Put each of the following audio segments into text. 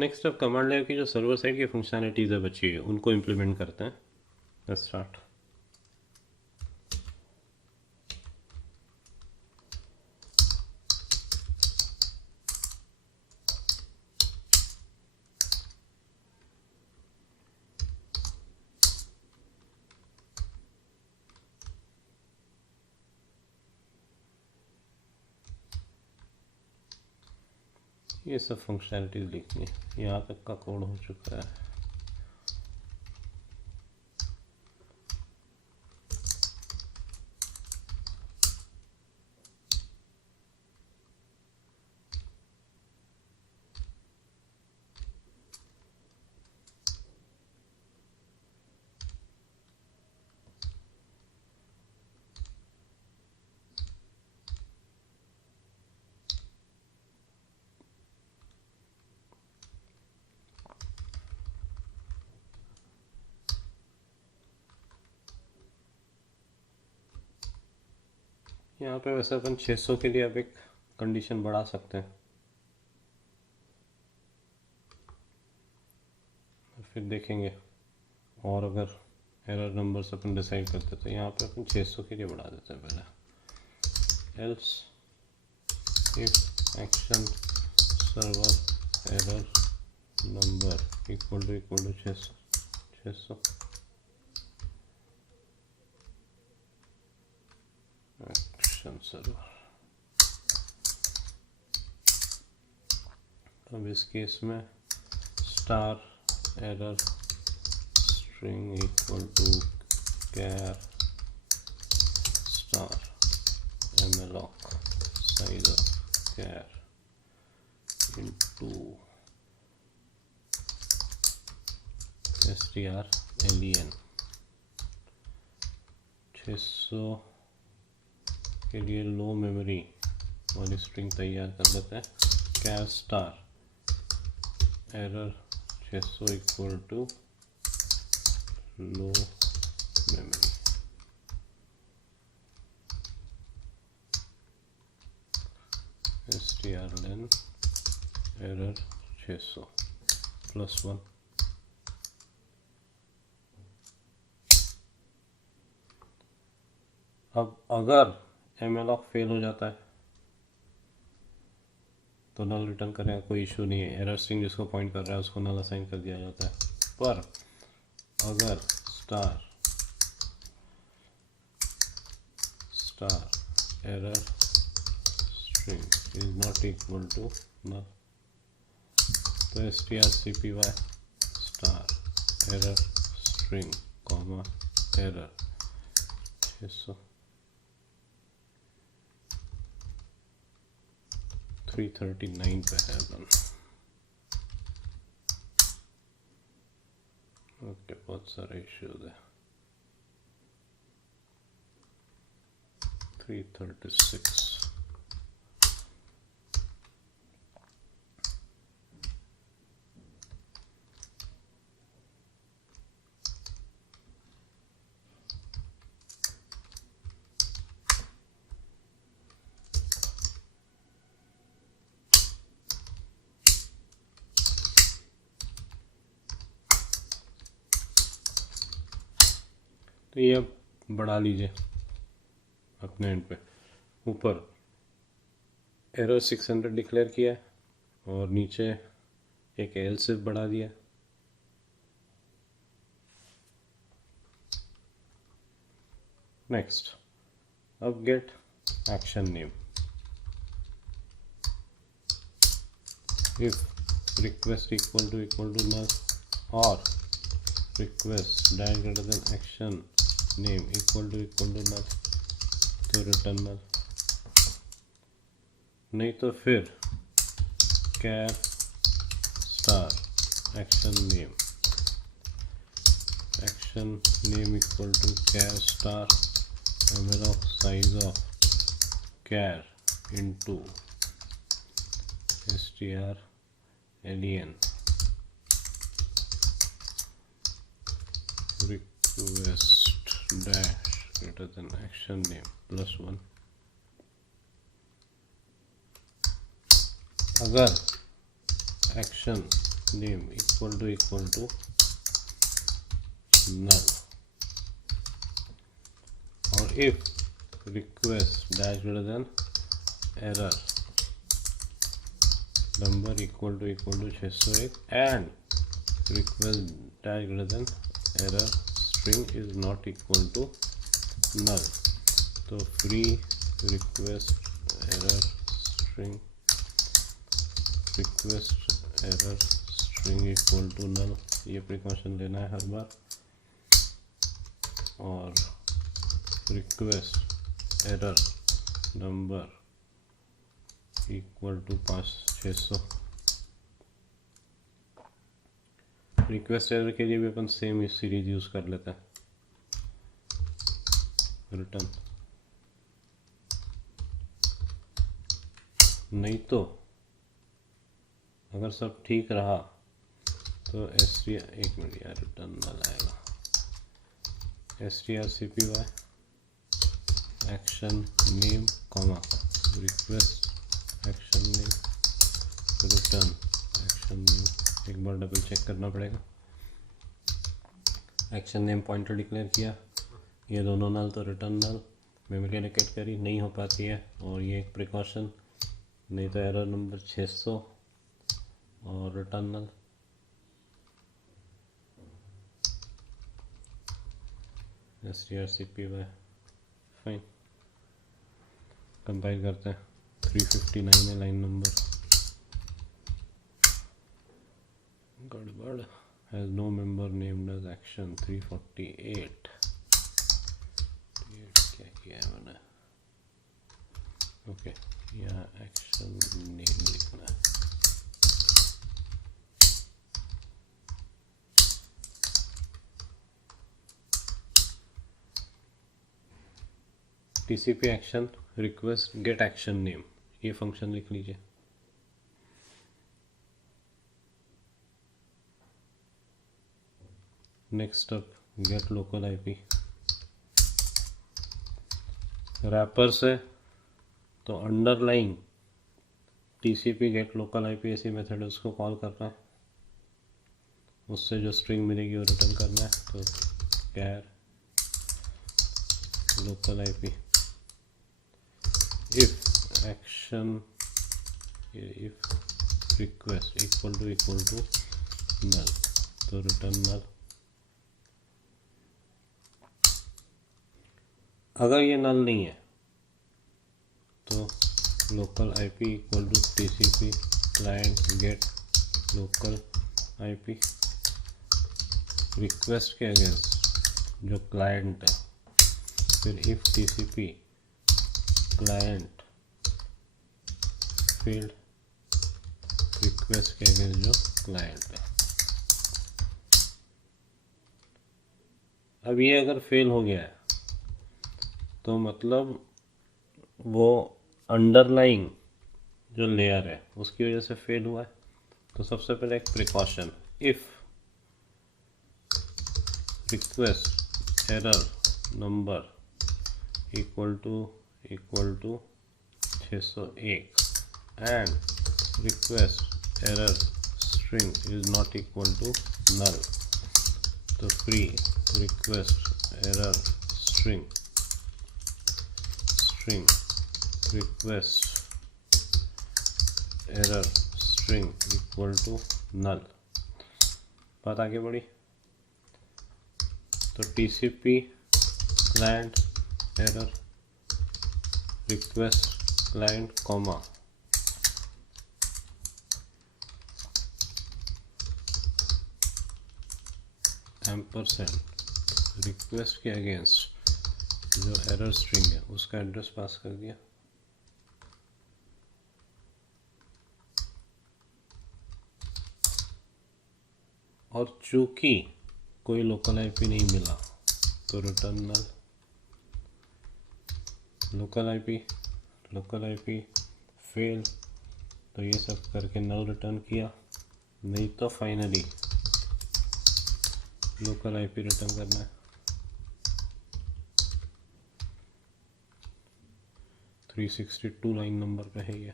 Next अब command line की जो सर्वर साइड की फंक्शनैलिटीज़ है बची है उनको इम्प्लीमेंट करते हैं। Let's start. ये सब फंक्शनैलिटीज़ लिखनी है, यहाँ तक का कोड हो चुका है। यहाँ पे वैसे अपन 600 के लिए अब एक कंडीशन बढ़ा सकते हैं, फिर देखेंगे। और अगर एरर नंबर्स अपन डिसाइड करते तो यहाँ पे अपन 600 के लिए बढ़ा देते हैं पहले। Else if action server error number equal to 600 action server. अब इस केस में star error string equal to char star malloc size of char into strlen। 600 के लिए लो मेमोरी वाली स्ट्रिंग तैयार कर लेते हैं। Char star error 600 equal to low memory. strlen error 600 +1। अब अगर एमएलॉक फेल हो जाता है तो नल रिटर्न करें, कोई इशू नहीं है। एरर स्ट्रिंग जिसको पॉइंट कर रहा है उसको नल असाइन कर दिया जाता है। पर अगर star error string is not equal to null तो strcpy star error string comma error 600 339 पे है अपन। ओके, बहुत सारे इश्यूज है। 336 तो ये अब बढ़ा लीजिए अपने एंड पे। ऊपर एरर 600 डिक्लेयर किया है और नीचे एक एल्स इफ बढ़ा दिया। नेक्स्ट, अब get action name if request equal to null और request dash greater than action name equal to null तो रिटर्न नल, नहीं तो फिर char star action name equal to char star malloc size of char into strlen request dash greater than action name +1। अगर action name equal to null, और if request dash greater than error number equal to 601 and request dash greater than error string is not equal to null. तो free request error string equal to null, ये precaution लेना है हर बार। और request error number equal to 600। Request error के लिए भी अपन सेम सीरीज यूज कर लेते हैं, रिटर्न। नहीं तो अगर सब ठीक रहा तो एक मिनट यार, रिटर्न नल आएगा। strcpy action name comma request action name return action name. एक बार डबल चेक करना पड़ेगा। एक्शन नेम पॉइंटर डिक्लेयर किया, ये दोनों नल तो रिटर्न नल। मेमोरी एलोकेट करी, नहीं हो पाती है, और ये एक प्रिकॉशन, नहीं तो एरर नंबर 600 और return null. strcpy fine. Compile करते हैं। 359 है लाइन नंबर, गड़बड़। Has no member named as action 348। क्या किया है मैंने? ओके, यहाँ एक्शन नेम लिखना है। TCP action request get action name, ये फंक्शन लिख लीजिए। Next up get local IP. Wrapper से तो underlying TCP get local IP ऐसी मेथड है, उसको कॉल करना है। उससे जो स्ट्रिंग मिलेगी वो रिटर्न करना है। तो char local IP if action if request equal to null, तो रिटर्न नल। अगर ये नल नहीं है तो local IP equal to TCP client get local IP. Request के अगेंस्ट जो क्लाइंट है, फिर if TCP client field request के अगेंस्ट जो क्लाइंट है। अब ये अगर फेल हो गया है तो मतलब वो अंडरलाइंग जो लेयर है उसकी वजह से फेल हुआ है। तो सबसे पहले एक precaution, if request error number equal to 601 and request error string is not equal to null, तो free request error string request error string equal to null. बात आगे बढ़ी तो TCP client error request client comma ampersand request के against जो error string है उसका address पास कर दिया। और चूंकि कोई लोकल आईपी नहीं मिला तो रिटर्न नल। लोकल आईपी फेल, तो ये सब करके नल रिटर्न किया। नहीं तो फाइनली लोकल आईपी रिटर्न करना है। 362 लाइन नंबर पे है ये।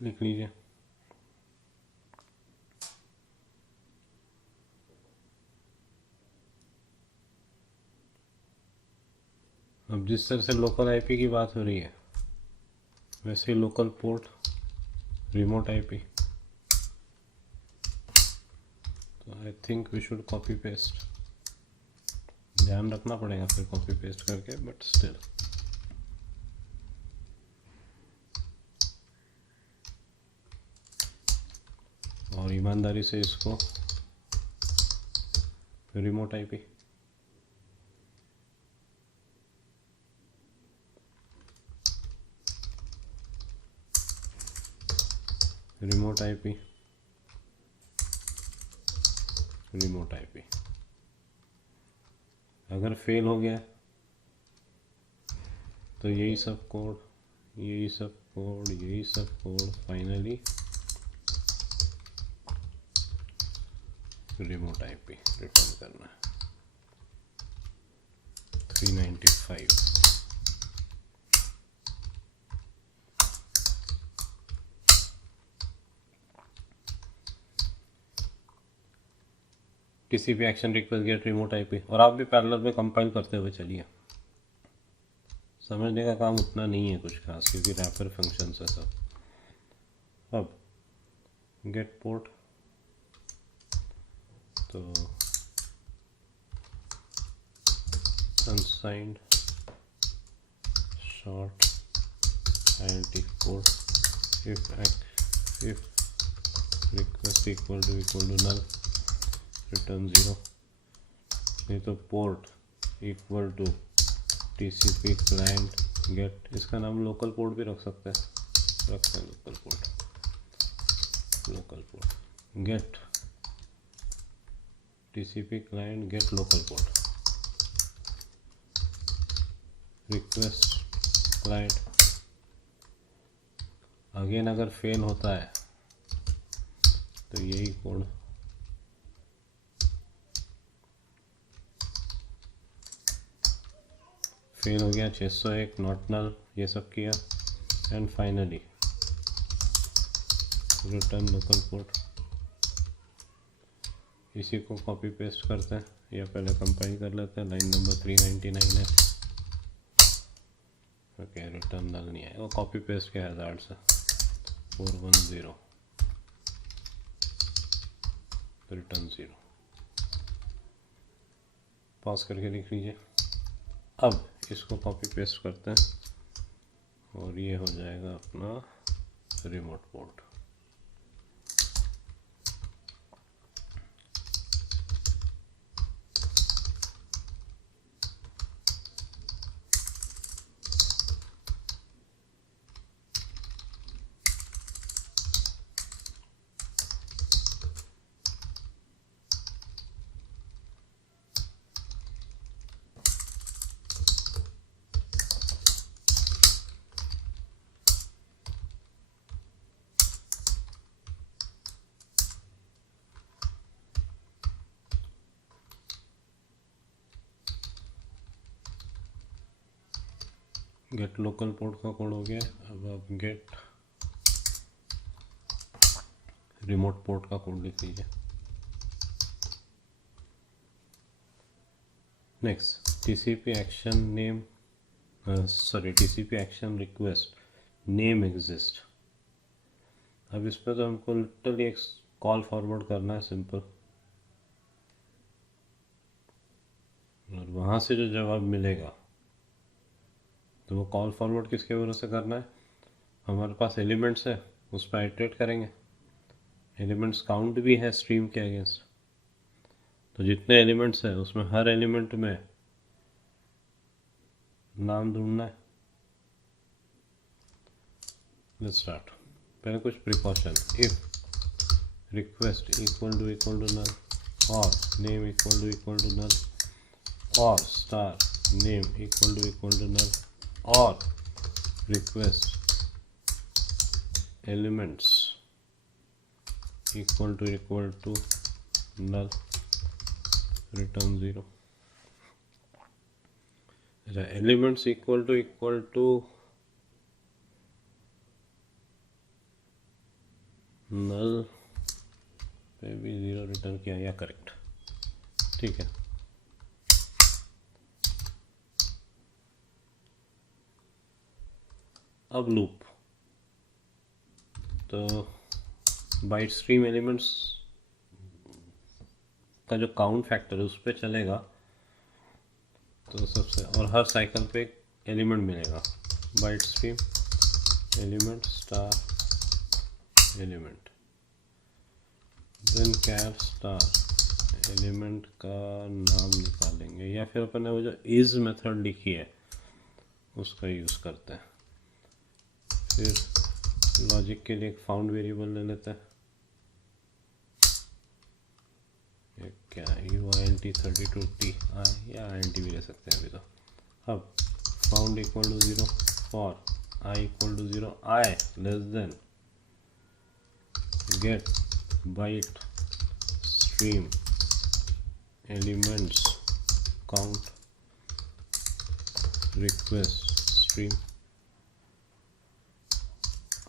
लिख लीजिए। अब जिस तरह से लोकल आईपी की बात हो रही है वैसे ही लोकल पोर्ट, रिमोट आईपी। तो I think we should copy paste. ध्यान रखना पड़ेगा फिर कॉपी पेस्ट करके, बट स्टिल। और ईमानदारी से इसको remote IP, remote IP, remote IP. अगर फेल हो गया तो यही सब कोड, यही सब कोड, यही सब code finally remote IP return करना है। 395। किसी भी action request get remote IP. और आप भी पैरेलल में कंपाइल करते हुए चलिए। समझने का काम उतना नहीं है कुछ खास, क्योंकि रैपर फंक्शन है सब। अब गेट पोर्ट, तो unsigned short INT port if request equal to null return 0। नहीं तो port equal to TCP client get. इसका नाम लोकल पोर्ट भी रख सकते हैं, रखते हैं local port. Local port get TCP client get local port. Request client again अगर फेल होता है तो यही कोड फेल हो गया। 601 नॉट नल, ये सब किया, and finally return local port. इसी को कॉपी पेस्ट करते हैं, या पहले कंपाइल कर लेते हैं। लाइन नंबर 399 है। ओके, रिटर्न नल नहीं आएगा, वो कॉपी पेस्ट के हैजार्ड से। 410 रिटर्न 0। पॉज करके लिख लीजिए। अब इसको कॉपी पेस्ट करते हैं और ये हो जाएगा अपना remote port. Gate local port का कोड हो गया। अब आप गेट रिमोट पोर्ट का कोड लिख लीजिए। Next TCP action name, sorry TCP action request name exist. अब इस पर तो हमको लिटरली एक कॉल फॉरवर्ड करना है, सिंपल। और वहाँ से जो जवाब मिलेगा तो वो कॉल फॉरवर्ड किसके भरोसे करना है। हमारे पास एलिमेंट्स है, उस पर आइटरेट करेंगे। एलिमेंट्स काउंट भी है स्ट्रीम के अगेंस्ट, तो जितने एलिमेंट्स है उसमें हर एलिमेंट में नाम ढूंढना है। Let's start. पहले कुछ precaution. If request equal to null और नेम इक्वल टू नल और star name equal to null और request elements equal to null return 0। अच्छा, एलिमेंट्स इक्वल टू नल पे भी 0 रिटर्न किया, या करेक्ट, ठीक है। अब लूप, तो बाइट स्ट्रीम एलिमेंट्स का जो काउंट फैक्टर है उस पर चलेगा, तो सबसे, और हर साइकिल पे एक एलिमेंट मिलेगा, byte stream element star element, then char star element का नाम निकालेंगे, या फिर अपन ने वो जो इज मेथड लिखी है उसका यूज़ करते हैं। फिर लॉजिक के लिए एक फाउंड वेरिएबल ले लेते हैं, क्या UINT32Ti, या INT भी ले सकते हैं अभी तो। अब found equal to 0 for I equal to 0, I less than get byte stream elements count request stream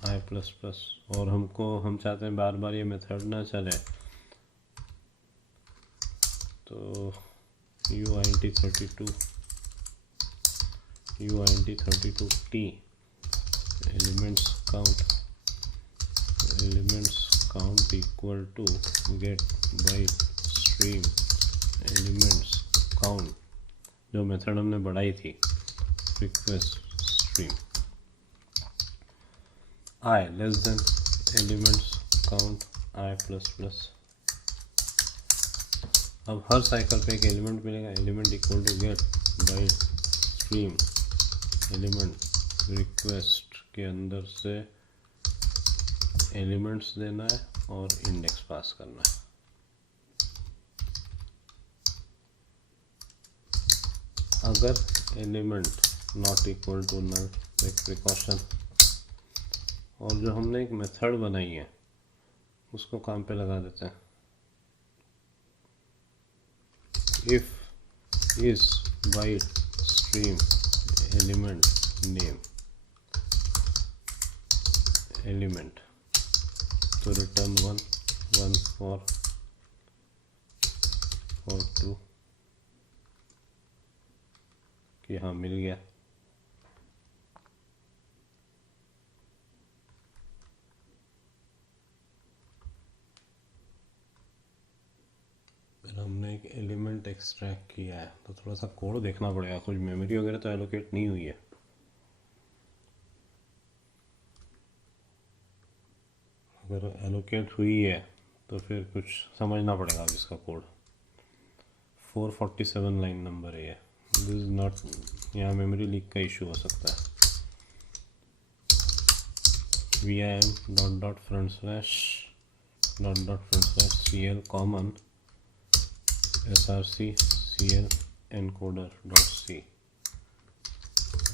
I plus plus, और हम चाहते हैं बार बार ये मेथड ना चले, तो UINT32T elements count equal to get byte stream elements count, जो method हमने बढ़ाई थी, request stream I less than elements count I plus plus. अब हर साइकिल पे एक एलिमेंट मिलेगा, element equal to get byte stream element, request के अंदर से एलिमेंट्स देना है और इंडेक्स पास करना है। अगर element not equal to null, तो एक प्रिकॉशन, और जो हमने एक मेथड बनाई है उसको काम पे लगा देते हैं। If is byte stream element name element, तो रिटर्न 1 फॉर ट्रू, कि हाँ मिल गया। हमने एक एलिमेंट एक्सट्रैक्ट किया है, तो थोड़ा सा कोड देखना पड़ेगा, कुछ मेमोरी वगैरह तो एलोकेट नहीं हुई है। अगर एलोकेट हुई है तो फिर कुछ समझना पड़ेगा अब इसका कोड। 447 लाइन नंबर है ये, दिस इज नॉट, यहाँ मेमोरी लीक का इशू हो सकता है। vim.front/cl common src cl encoder.c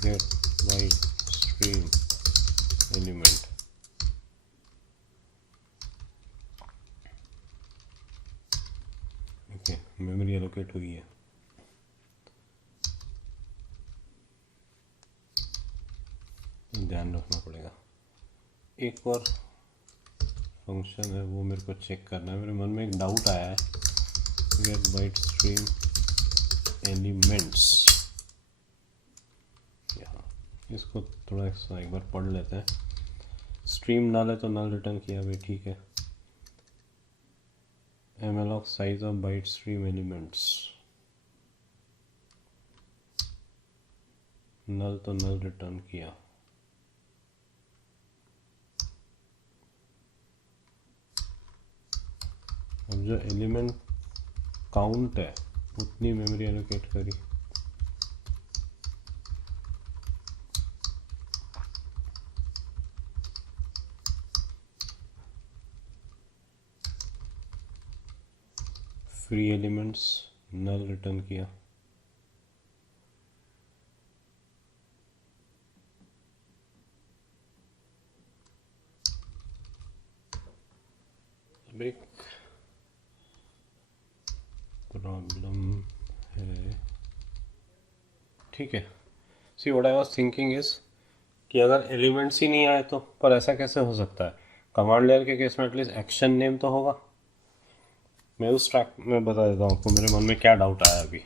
get byte stream element, okay, memory allocate हुई है। ध्यान रखना पड़ेगा। एक और फंक्शन है, वो मेरे को चेक करना है, मेरे मन में एक डाउट आया है, गेट बाइट स्ट्रीम एलिमेंट्स, यहाँ इसको थोड़ा सा एक बार पढ़ लेते हैं। स्ट्रीम नल है तो नल रिटर्न किया भाई, ठीक है। malloc size of byte stream elements, null तो नल रिटर्न किया। अब जो एलिमेंट काउंट है उतनी मेमोरी एलोकेट करी। फ्री एलिमेंट्स नल रिटर्न किया। अब एक प्रॉब्लम है, ठीक है। See what I was thinking is कि अगर एलिमेंट्स ही नहीं आए तो, पर ऐसा कैसे हो सकता है, कमांड लेयर के केस में एटलीस्ट एक्शन नेम तो होगा। मैं उस ट्रैक में बता देता हूँ आपको मेरे मन में क्या डाउट आया अभी।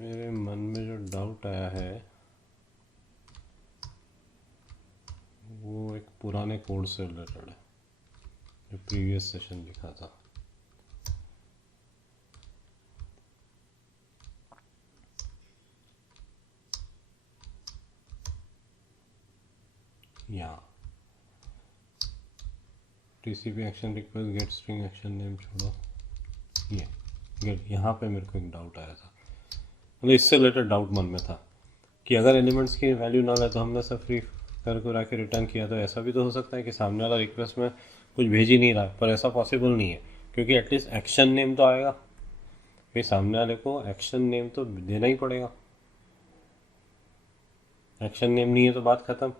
मेरे मन में जो डाउट आया है वो एक पुराने कोड से रिलेटेड है जो प्रीवियस सेशन लिखा था। यहाँ TCP action request get string action name छोड़ो, ये गेट, यहाँ पे मेरे को एक डाउट आया था, मतलब इससे रिलेटेड डाउट मन में था कि अगर एलिमेंट्स की वैल्यू ना ले तो हमने सब फ्री कर के रिटर्न किया, तो ऐसा भी तो हो सकता है कि सामने वाला रिक्वेस्ट में कुछ भेज ही नहीं रहा है, पर ऐसा पॉसिबल नहीं है क्योंकि एटलीस्ट एक्शन नेम तो आएगा, फिर सामने वाले को एक्शन नेम तो देना ही पड़ेगा। एक्शन नेम नहीं है तो बात खत्म।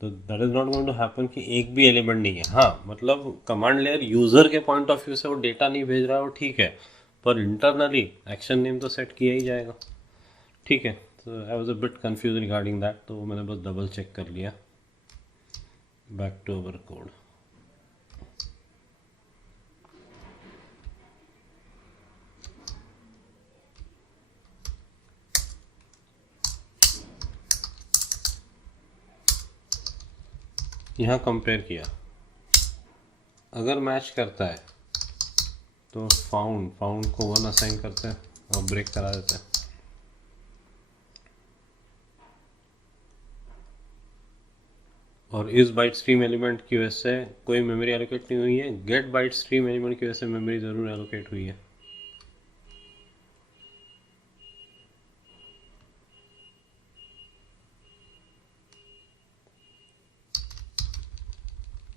तो that is not going to happen कि एक भी एलिमेंट नहीं है। हाँ मतलब कमांड लेयर यूजर के पॉइंट ऑफ व्यू से वो डेटा नहीं भेज रहा है वो ठीक है, पर इंटरनली एक्शन नेम तो सेट किया ही जाएगा। ठीक है, तो I was a bit confuse regarding that, तो मैंने बस डबल चेक कर लिया। Back to our code. यहाँ कंपेयर किया, अगर मैच करता है तो फाउंड को 1 असाइन करते हैं और ब्रेक करा देते हैं। और इस बाइट स्ट्रीम एलिमेंट की वजह से कोई मेमोरी एलोकेट नहीं हुई है, गेट बाइट स्ट्रीम एलिमेंट की वजह से मेमोरी ज़रूर एलोकेट हुई है।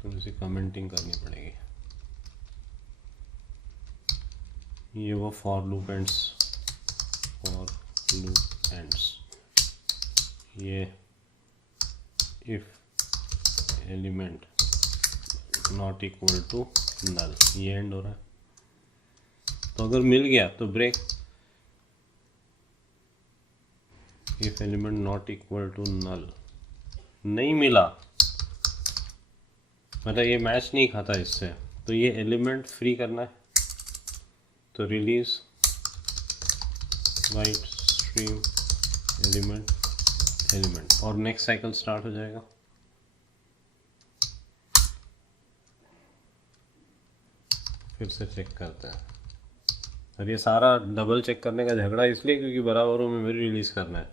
तो इसे कमेंटिंग करनी पड़ेगी। ये वो फॉर लूप एंड्स, ये if element not equal to null, ये एंड हो रहा है। तो अगर मिल गया तो break, if element not equal to null, नहीं मिला मतलब ये मैच नहीं खाता इससे, तो ये एलिमेंट फ्री करना है, तो रिलीज वाइट स्ट्रीम एलिमेंट और नेक्स्ट साइकिल स्टार्ट हो जाएगा। फिर से चेक करते हैं, और ये सारा डबल चेक करने का झगड़ा इसलिए क्योंकि बराबर में मेमोरी रिलीज करना है।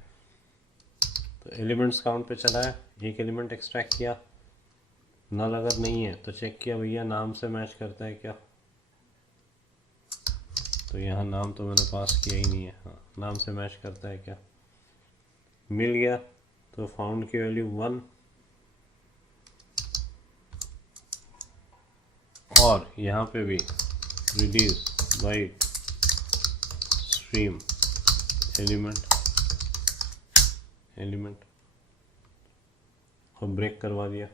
तो एलिमेंट्स काउंट पे चला है, एक एलिमेंट एक्सट्रैक्ट किया, नल अगर नहीं है तो चेक किया भैया नाम से मैच करता है क्या, तो यहाँ नाम तो मैंने पास किया ही नहीं है, हाँ नाम से मैच करता है क्या, मिल गया तो फाउंड की वैल्यू 1 और यहाँ पे भी रिलीज वाइट स्ट्रीम एलिमेंट और ब्रेक करवा दिया।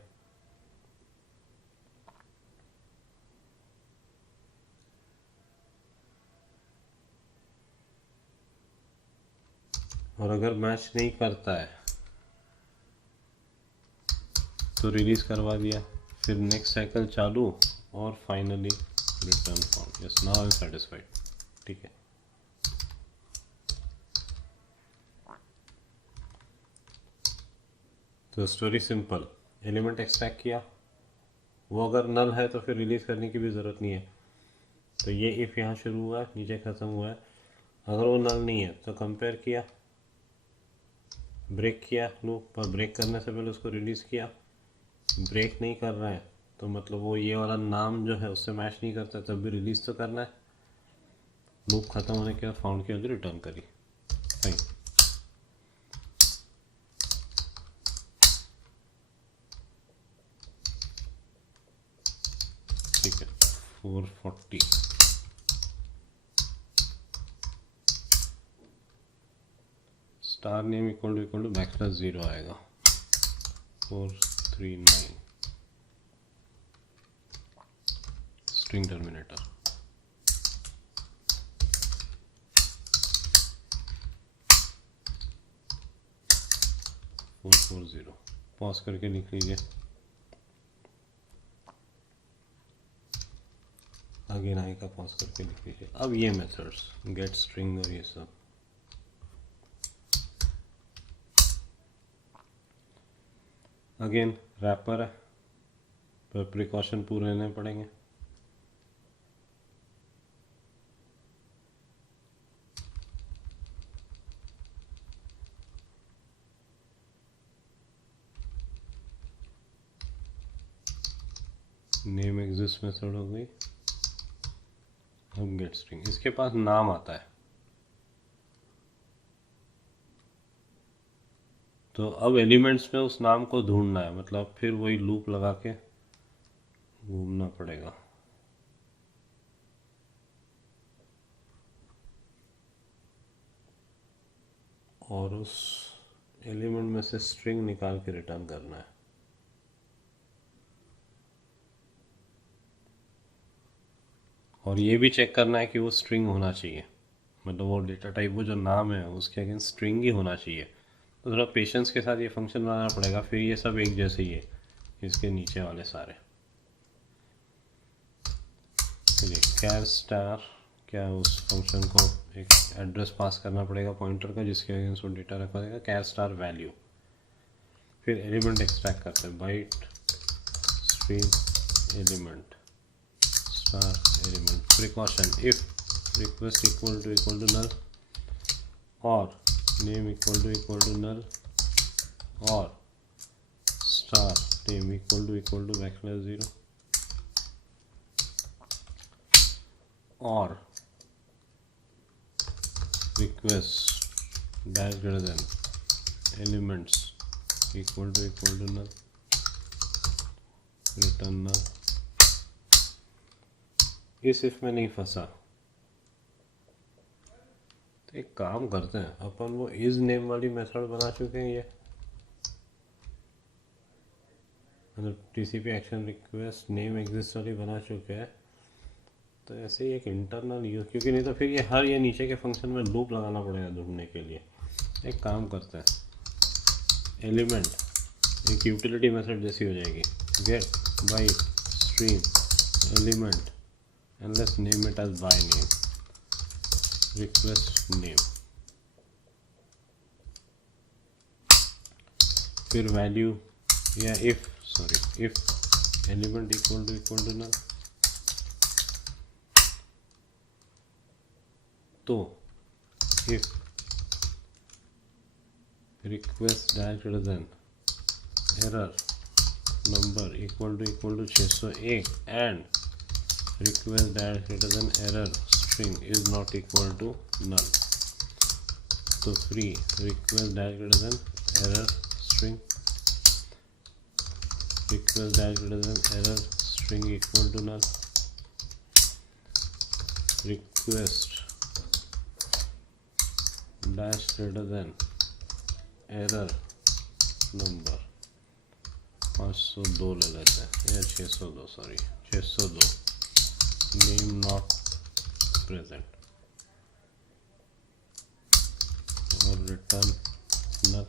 और अगर मैच नहीं करता है तो रिलीज करवा दिया, फिर नेक्स्ट साइकिल चालू और finally return found, yes now I am satisfied. ठीक है, तो स्टोरी सिंपल, एलिमेंट एक्सट्रैक्ट किया, वो अगर नल है तो फिर रिलीज करने की भी ज़रूरत नहीं है। तो ये इफ यहाँ शुरू हुआ है नीचे ख़त्म हुआ है, अगर वो नल नहीं है तो कंपेयर किया, ब्रेक किया लूप, पर ब्रेक करने से पहले उसको रिलीज़ किया, ब्रेक नहीं कर रहा है तो मतलब वो ये वाला नाम जो है उससे मैच नहीं करता, तब भी रिलीज़ तो करना है। लूप ख़त्म होने के बाद फाउंड की वैल्यू रिटर्न करी, फाइन। ठीक है, 440 स्टार नेम इक्वल टू /0 आएगा, 439 स्ट्रिंग टर्मिनेटर 440 पॉज करके लिख लीजिए। अगेन आई का पॉज करके लिख लीजिए। अब ये मेथड्स गेट स्ट्रिंग और ये सब अगेन रैपर है, पर प्रिकॉशन पूरे लेने पड़ेंगे। नेम एग्जिस्ट मेथड हो गई। अब गेट स्ट्रिंग, इसके पास नाम आता है, तो अब एलिमेंट्स में उस नाम को ढूंढना है, मतलब फिर वही लूप लगा के घूमना पड़ेगा। और उस एलिमेंट में से स्ट्रिंग निकाल के रिटर्न करना है। और ये भी चेक करना है कि वो स्ट्रिंग होना चाहिए, मतलब वो डेटा टाइप वो जो नाम है उसके अगेंस्ट स्ट्रिंग ही होना चाहिए। तो थोड़ा पेशेंस के साथ ये फंक्शन बनाना पड़ेगा। फिर ये सब एक जैसे ही है, इसके नीचे वाले सारे। चलिए कैर स्टार, क्या उस फंक्शन को एक एड्रेस पास करना पड़ेगा पॉइंटर का, जिसके अगेंस्ट वो डेटा रखा जाएगा, कैर स्टार वैल्यू। फिर एलिमेंट एक्सट्रैक्ट करते हैं, byte stream element star element. Precaution if request equal to null और नेम इक्वल टू नल और star name equal to backslash 0 और request dash greater than elements equal to null return null। इस if में नहीं फंसा तो एक काम करते हैं, अपन वो इज नेम वाली मेथड बना चुके हैं, ये मतलब TCP action request name exist वाली बना चुके हैं। तो ऐसे ही एक इंटरनल यूज, क्योंकि नहीं तो फिर ये हर ये नीचे के फंक्शन में लूप लगाना पड़ेगा ढूंढने के लिए। एक काम करते हैं, एलिमेंट एक यूटिलिटी मेथड जैसी हो जाएगी, get byte stream element and let's name it as by name request name. फिर वैल्यू या if element equal to null, तो if request dash greater than error number equal to 601 and request dash greater than error string is not equal to null, तो free request dash greater than error string request dash greater than error string equal to null request dash greater than error number 502 ले लेते हैं, या 602 sorry 602 name not present और return नल।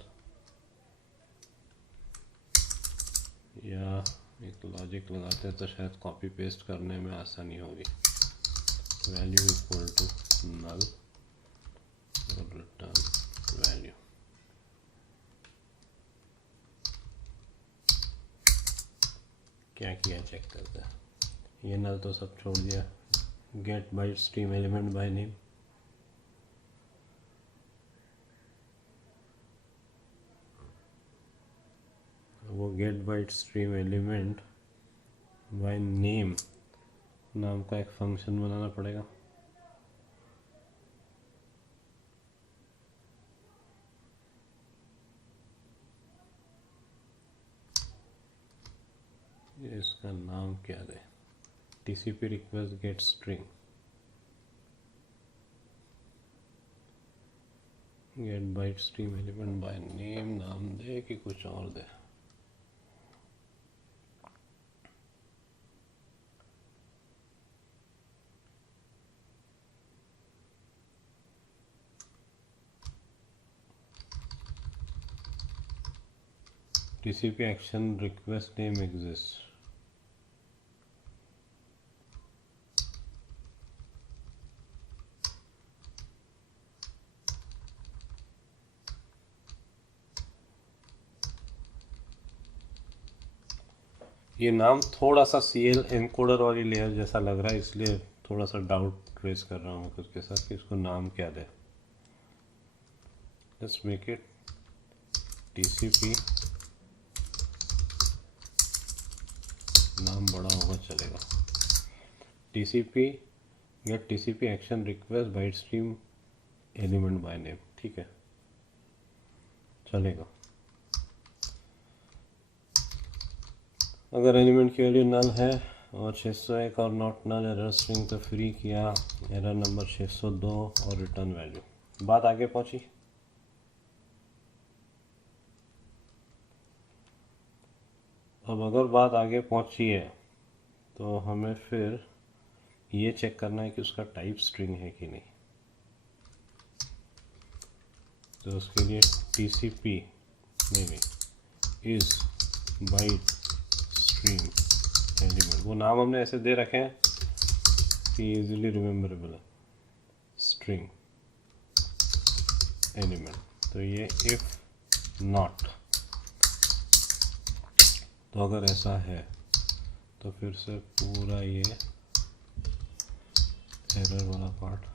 या एक logic लगाते हैं तो शायद कॉपी पेस्ट करने में आसानी होगी। वैल्यू इक्वल टू नल और रिटर्न वैल्यू। क्या किया चेक करते हैं, ये नल तो सब छोड़ दिया। Get byte stream element by name, वो get byte stream element by name नाम का एक फंक्शन बनाना पड़ेगा। इसका नाम क्या दे, TCP request get string get byte stream element by name नाम दे कि कुछ और दे। TCP action request name exists. ये नाम थोड़ा सा CL एनकोडर वाली लेयर जैसा लग रहा है, इसलिए थोड़ा सा डाउट रेज कर रहा हूँ खुद के साथ कि इसको नाम क्या दे। लेट्स मेक इट TCP, नाम बड़ा होगा चलेगा, TCP get TCP action request byte stream element by name, ठीक है चलेगा। अगर एलिमेंट की वैल्यू नल है और 601 और नॉट नल एरर स्ट्रिंग तो फ्री किया, एरर नंबर 602 और रिटर्न वैल्यू। बात आगे पहुंची। अब अगर बात आगे पहुंची है तो हमें फिर ये चेक करना है कि उसका टाइप स्ट्रिंग है कि नहीं। तो उसके लिए TCP is byte stream element, वो नाम हमने ऐसे दे रखे हैं कि इजीली रिमेम्बरेबल है, स्ट्रिंग एलिमेंट। तो ये इफ नॉट, तो अगर ऐसा है तो फिर से पूरा ये एरर वाला पार्ट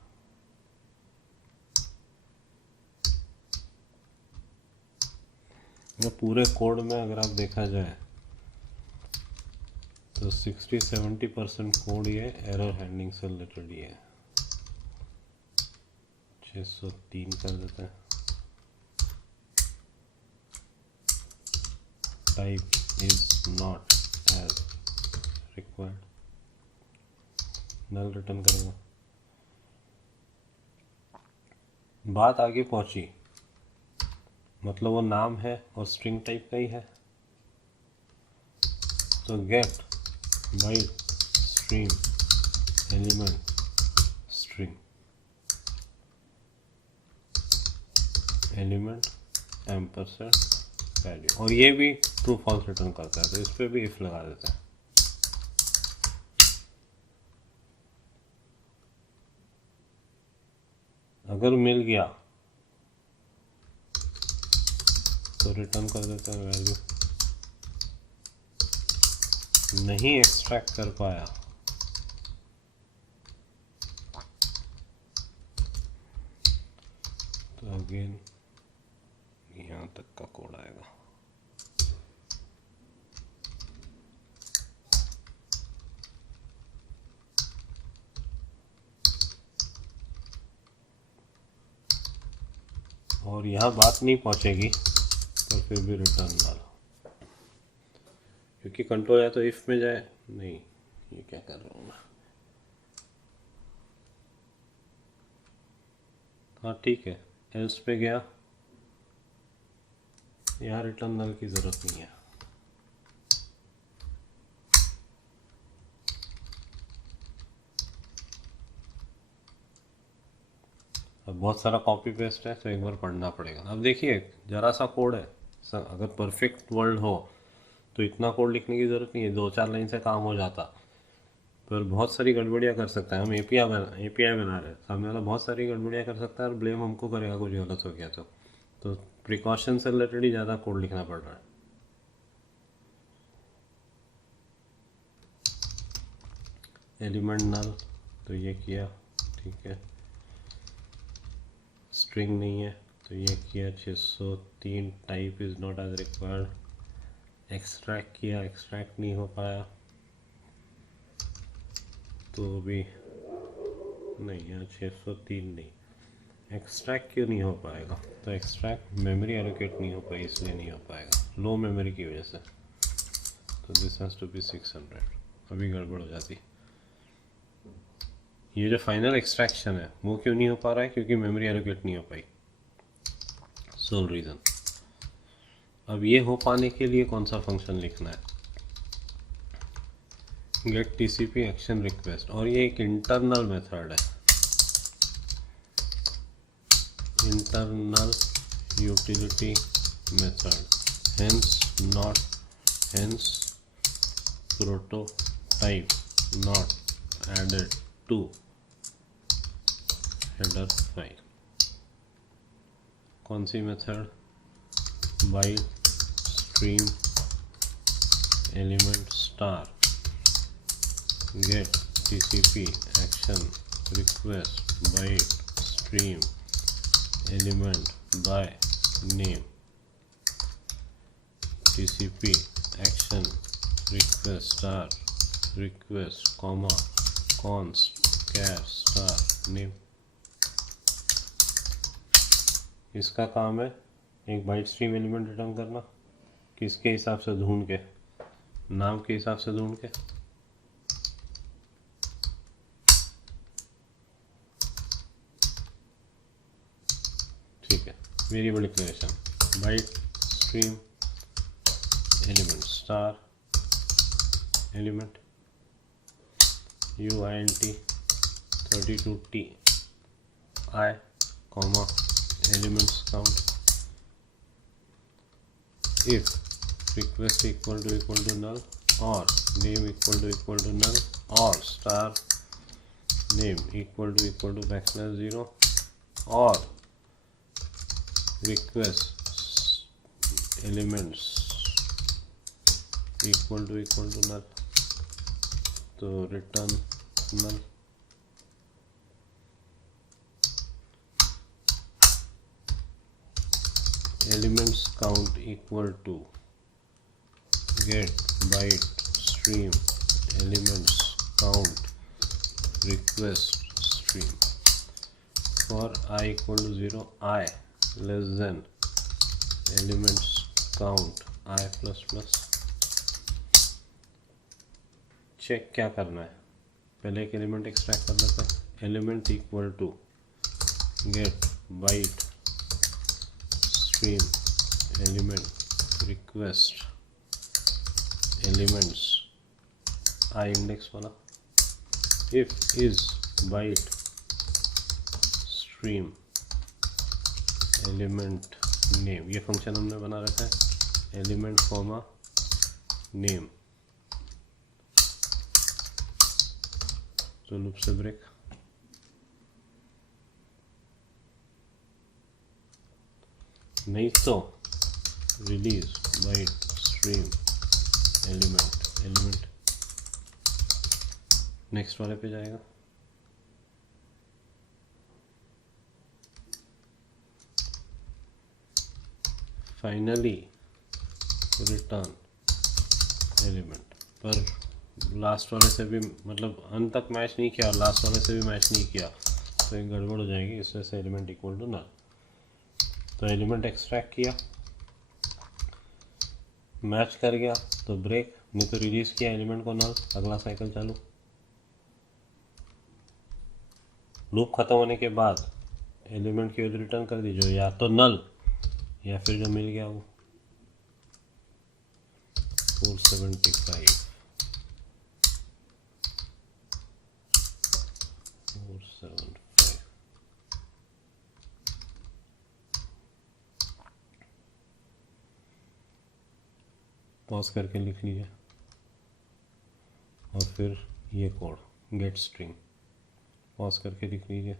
पूरे कोड में अगर आप देखा जाए तो 60-70% कोड ये एरर हैंडलिंग से रिलेटेड ही है। 603 कर देते हैं। Type is not as required, null return करेगा। बात आगे पहुंची, मतलब वो नाम है और स्ट्रिंग टाइप का ही है, तो get byte stream element string element ampersand value, और ये भी ट्रू फॉल्स रिटर्न करता है, तो इस पे भी इफ लगा देते हैं। अगर मिल गया तो रिटर्न कर देते हैं वैल्यू, नहीं एक्सट्रैक्ट कर पाया तो अगेन यहाँ तक का कोड आएगा। और यहाँ बात नहीं पहुँचेगी तो फिर भी रिटर्न डालो, क्योंकि कंट्रोल या तो इफ में जाए, नहीं ये क्या कर रहा हूँ मैं। हाँ ठीक है, एल्स पे गया, यहाँ रिटर्न नल की ज़रूरत नहीं है। अब बहुत सारा कॉपी पेस्ट है तो एक बार पढ़ना पड़ेगा। अब देखिए ज़रा सा कोड है, अगर परफेक्ट वर्ल्ड हो तो इतना कोड लिखने की ज़रूरत नहीं है, 2-4 लाइन से काम हो जाता, पर बहुत सारी गड़बड़ियाँ कर सकता है। हम एपीआई बना रहे हैं, सामने वाला बहुत सारी गड़बड़ियाँ कर सकता है और ब्लेम हमको करेगा कुछ गलत हो गया तो प्रिकॉशन से रिलेटेड ही ज़्यादा कोड लिखना पड़ रहा है। एलिमेंट नल, तो ये किया ठीक है, स्ट्रिंग नहीं है तो ये किया 603, type is not as required, extract किया, एक्सट्रैक्ट नहीं हो पाया तो भी नहीं, यहाँ 603 नहीं, एक्सट्रैक्ट क्यों नहीं हो पाएगा, तो एक्सट्रैक्ट मेमोरी एलोकेट नहीं हो पाई इसलिए नहीं हो पाएगा, लो मेमोरी की वजह से, तो दिस हैज़ टू बी 600, अभी गड़बड़ हो जाती। ये जो फाइनल एक्सट्रैक्शन है वो क्यों नहीं हो पा रहा है, क्योंकि मेमोरी एलोकेट नहीं हो पाई, सोल रीज़न। अब ये हो पाने के लिए कौन सा फंक्शन लिखना है, गेट TCP एक्शन रिक्वेस्ट, और ये एक इंटरनल मेथड है, internal utility method hence prototype not added to header file। कौन सी method? byte stream element star get tcp action request byte stream element by name tcp action request star request comma const char star name। इसका काम है एक bite stream element return करना, किसके हिसाब से? ढूंढ के, नाम के हिसाब से ढूंढ के। ठीक है, variable declaration bite stream element star element uint 32t I comma elements count if request equal to null or name equal to null or star name equal to \0 or request elements equal to null तो return null। elements count equal to get byte stream elements count request stream for I equal to 0 I less than elements count I plus plus। Check क्या करना है? पहले एक element extract कर लेते हैं। Element equal to get byte stream element request elements I index वाला if is byte stream element name, ये फंक्शन हमने बना रखा है एलिमेंट कॉमा नेम। तो लूप से ब्रेक, नहीं तो release byte stream element next वाले पे जाएगा। फाइनली रिटर्न एलिमेंट, पर लास्ट वाले से भी मतलब अंत तक मैच नहीं किया और लास्ट वाले से भी मैच नहीं किया तो एक गड़बड़ हो जाएगी। इस वजह से एलिमेंट इक्वल टू नल। तो एलिमेंट एक्सट्रैक्ट किया, मैच कर गया तो ब्रेक, नहीं तो रिलीज किया एलिमेंट को नल, अगला साइकिल चालू। लूप खत्म होने के बाद एलिमेंट की वैल्यू रिटर्न कर दीजिए, या तो नल या फिर जो मिल गया वो 475 475। पॉज करके लिख लीजिए और फिर ये कोड गेट स्ट्रिंग पॉज करके लिख लीजिए,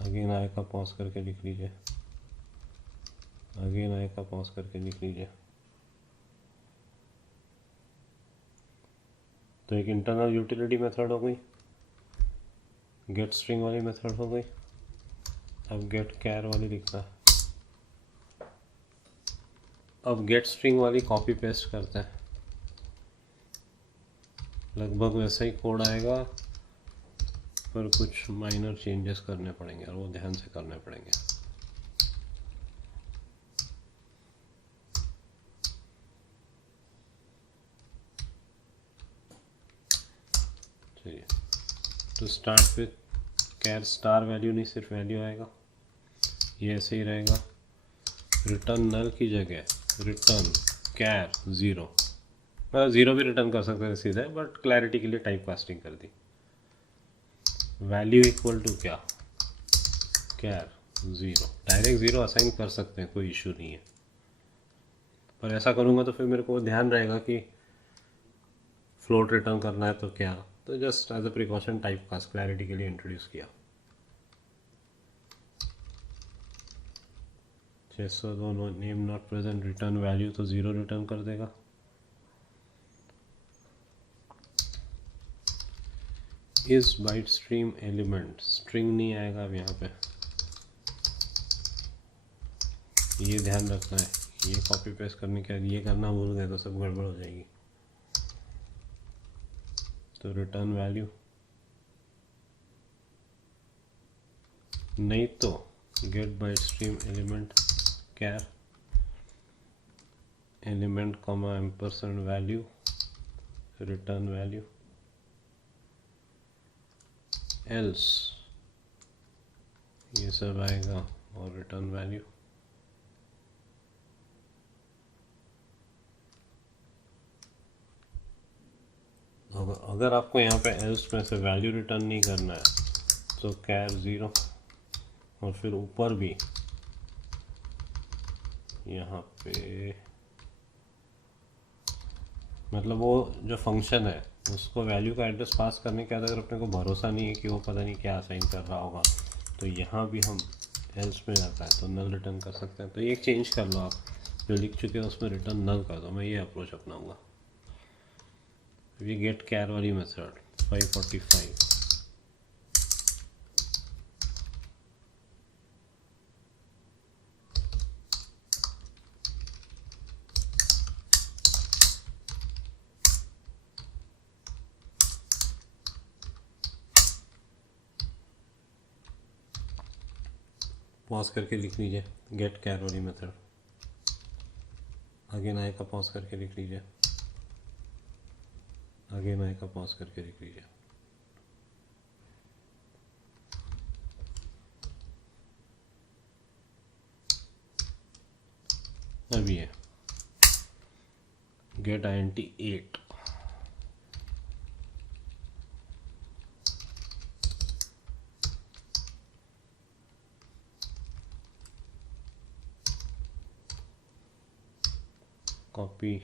अगेन आएगा पॉज करके लिख लीजिए, अगेन आएगा पॉज करके लिख लीजिए। तो एक इंटरनल यूटिलिटी मेथड हो गई, गेट स्ट्रिंग वाली मेथड हो गई। अब गेट कैर वाली लिखना है। अब गेट स्ट्रिंग वाली कॉपी पेस्ट करते हैं, लगभग वैसा ही कोड आएगा पर कुछ माइनर चेंजेस करने पड़ेंगे और वो ध्यान से करने पड़ेंगे। चलिए, तो start with char star value नहीं, सिर्फ वैल्यू आएगा, ये ऐसे ही रहेगा। रिटर्न नल की जगह रिटर्न कैर 0, मतलब 0 भी रिटर्न कर सकते हैं सीधे, बट क्लैरिटी के लिए टाइप कास्टिंग कर दी। वैल्यू इक्वल टू क्या, कैर 0, डायरेक्ट 0 असाइन कर सकते हैं, कोई इशू नहीं है। पर ऐसा करूँगा तो फिर मेरे को ध्यान रहेगा कि फ्लोट रिटर्न करना है तो क्या, तो just as a precaution type का क्लैरिटी के लिए इंट्रोड्यूस किया। 602 name not present, return value तो 0 रिटर्न कर देगा। इस बाइट स्ट्रीम एलिमेंट, स्ट्रिंग नहीं आएगा अब यहाँ पे, ये ध्यान रखना है। ये कॉपी पेस्ट करने के बाद ये करना भूल गए तो सब गड़बड़ हो जाएगी। तो रिटर्न वैल्यू नहीं तो get byte stream element char element comma ampersand value return value, else ये सब आएगा और रिटर्न वैल्यू। अगर आपको यहाँ पे एल्स में से वैल्यू रिटर्न नहीं करना है तो कैर 0 और फिर ऊपर भी यहाँ पे मतलब वो जो फंक्शन है उसको वैल्यू का एड्रेस पास करने के बाद अगर अपने को भरोसा नहीं है कि वो पता नहीं क्या असाइन कर रहा होगा तो यहाँ भी हम एल्स में जाता है तो नल रिटर्न कर सकते हैं। तो ये चेंज कर लो, आप जो लिख चुके हैं उसमें रिटर्न नल कर दो। मैं ये अप्रोच अपनाऊंगा। ये गेट कैर वाली मेथड 545 पॉज करके लिख लीजिए। गेट कैर वाली मेथड अगेन आएगा, पॉज करके लिख लीजिए। अगेन आएगा, पॉज करके लिख लीजिए। अब ये get INT 8 copy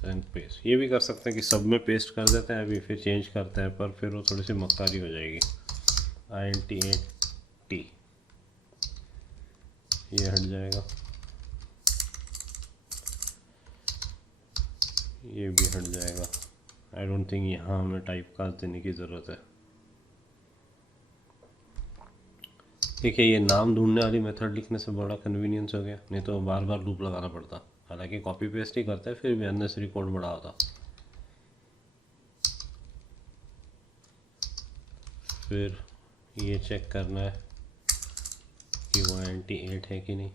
and paste. ये भी कर सकते हैं कि सब में पेस्ट कर देते हैं अभी फिर चेंज करते हैं, पर फिर वो थोड़ी सी मक्कारी हो जाएगी। INT 8T ये हट जाएगा, ये भी हट जाएगा। आई डोंट थिंक यहाँ हमें टाइप कास्ट देने की ज़रूरत है। देखिए ये नाम ढूंढने वाली मेथड लिखने से बड़ा कन्वीनियंस हो गया, नहीं तो बार बार लूप लगाना पड़ता। हालांकि कॉपी पेस्ट ही करते हैं फिर भी अननेसरी कोड बड़ा होता। फिर ये चेक करना है कि वो INT 8 है कि नहीं,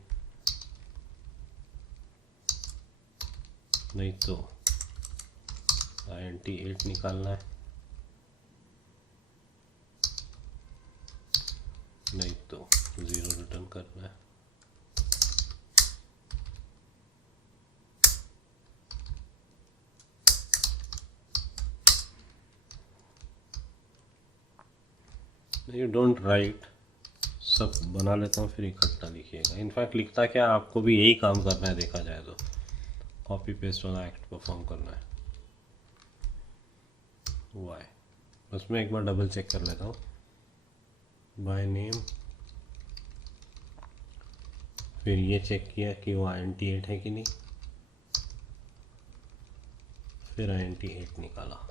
नहीं तो INT 8 निकालना है, नहीं तो 0 रिटर्न करना है। यू डोंट राइट, सब बना लेता हूँ फिर इकट्ठा लिखिएगा। इनफैक्ट लिखता क्या आपको भी यही काम करना है, देखा जाए तो कॉपी पेस्ट वाला एक्ट परफॉर्म करना है। वाई बस मैं एक बार डबल चेक कर लेता हूँ। बाय नेम, फिर ये चेक किया कि वो INT 8 है कि नहीं, फिर INT 8 निकाला।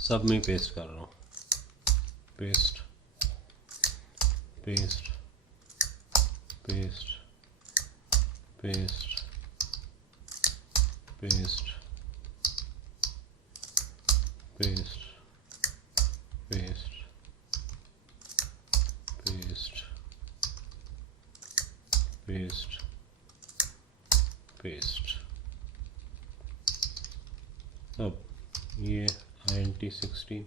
सब में पेस्ट कर रहा हूँ, paste paste paste paste paste paste paste paste paste paste. अब ये INT 16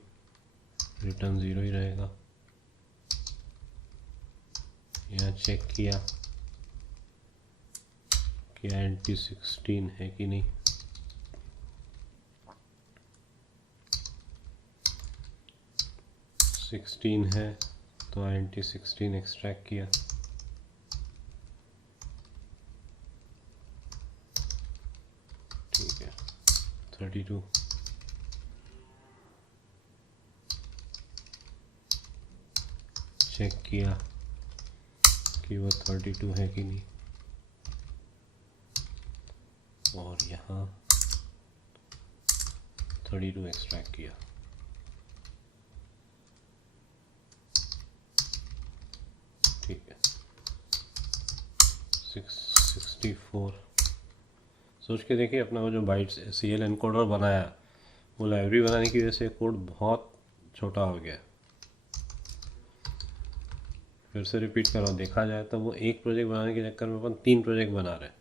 रिटर्न 0 ही रहेगा। यहाँ चेक किया क्या एंटी 16 है कि नहीं। सिक्सटीन है तो एंटी 16 एक्सट्रैक्ट किया, ठीक है। 32 चेक किया कि वो 32 है कि नहीं, और यहाँ 32 एक्सट्रैक्ट किया, ठीक है। 64 सोच के देखिए, अपना वो जो बाइट्स CL एनकोडर बनाया, वो लाइब्रेरी बनाने की वजह से कोड बहुत छोटा हो गया। फिर से रिपीट करो, देखा जाए तो वो एक प्रोजेक्ट बनाने के चक्कर में अपन 3 प्रोजेक्ट बना रहे हैं।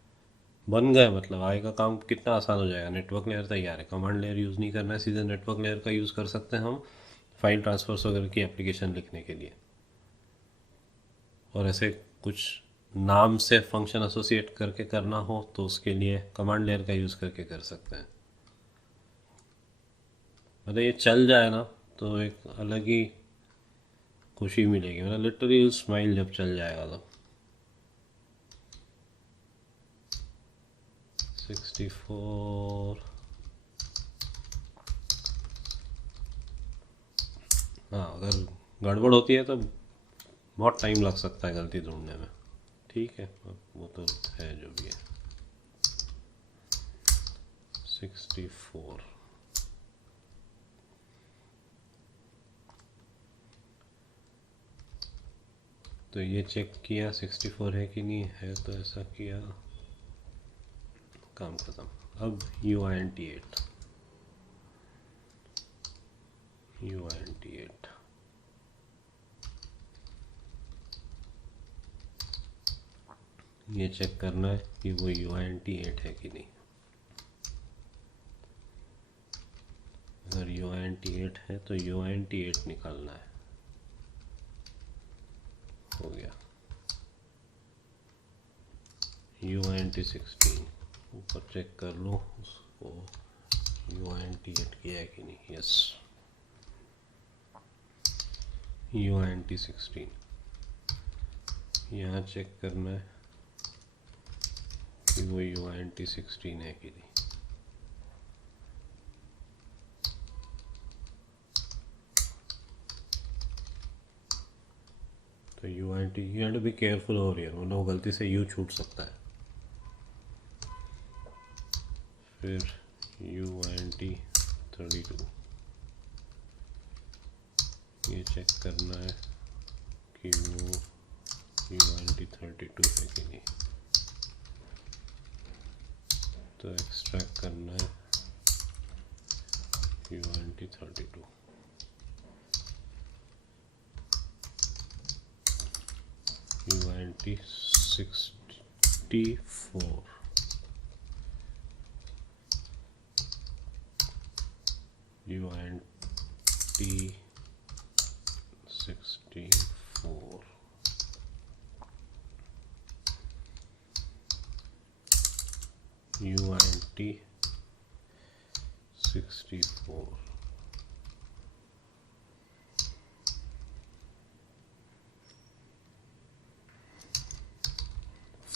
बन गए मतलब आगे का काम कितना आसान हो जाएगा। नेटवर्क लेयर तैयार है, कमांड लेयर यूज़ नहीं करना है, सीधे नेटवर्क लेयर का यूज़ कर सकते हैं हम फाइल ट्रांसफर्स वगैरह की एप्लीकेशन लिखने के लिए। और ऐसे कुछ नाम से फंक्शन एसोसिएट करके करना हो तो उसके लिए कमांड लेयर का यूज़ करके कर सकते हैं। मतलब ये चल जाए ना तो एक अलग ही खुशी मिलेगी, मतलब लिटरली स्माइल जब चल जाएगा तो। 64 हाँ, अगर गड़बड़ होती है तो बहुत टाइम लग सकता है गलती ढूंढने में, ठीक है। वो तो है जो भी है। 64 तो ये चेक किया 64 है कि नहीं है, तो ऐसा किया, काम खत्म। अब UINT8 ये चेक करना है कि वो UINT8 है कि नहीं। अगर UINT8 है तो UINT8 निकालना है, हो गया। UINT16 ऊपर चेक कर लो उसको, UINT8 किया है कि नहीं, यस। UINT16 यहाँ चेक करना है कि वो UINT16 है कि नहीं। तो UINT भी केयरफुल हो रही है, वरना वो गलती से U छूट सकता है। फिर UINT32 ये चेक करना है कि वो UINT32 है कि नहीं। तो एक्सट्रैक्ट करना है UINT32, UINT64 UINT64 UINT64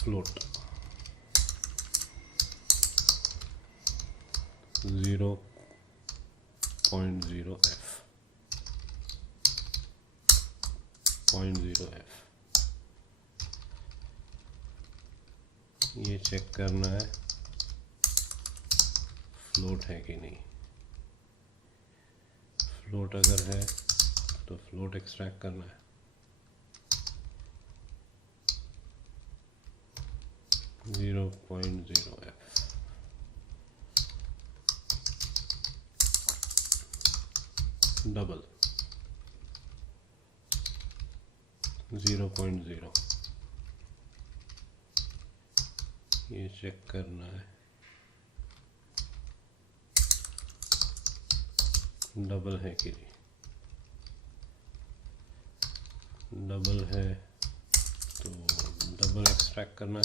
float 0.0f 0.0f ये चेक करना है फ्लोट है कि नहीं। फ्लोट अगर है तो फ्लोट एक्सट्रैक्ट करना है, 0.0f डबल 0.0 ये चेक करना है डबल है कि नहीं। डबल है तो डबल एक्सट्रैक्ट करना है,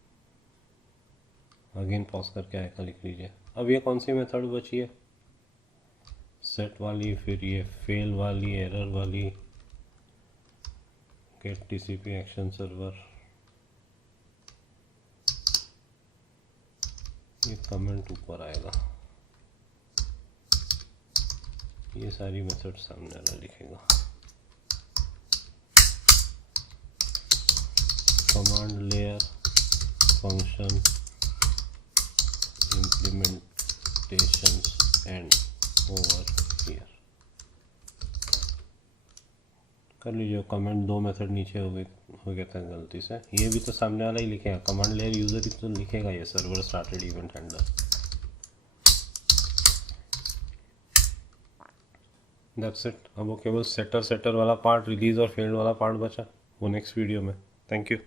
अगेन पॉज करके आएगा लिख लीजिए। अब ये कौन सी मेथड बची है, सेट वाली, फिर ये फेल वाली, एरर वाली, गेट टीसीपी एक्शन सर्वर, ये कमेंट ऊपर आएगा, ये सारी मेथड सामने वाला लिखेगा। Command layer function implementations and over here कर लीजिए। कमांड 2 मेथड नीचे हो गया था गलती से, ये भी तो सामने वाला ही लिखेगा, कमांड लेयर यूजर ही तो लिखेगा ये server started event handler. That's it. अब वो केवल सेटर वाला पार्ट, रिलीज और फेल्ड वाला पार्ट बचा, वो नेक्स्ट वीडियो में। Thank you.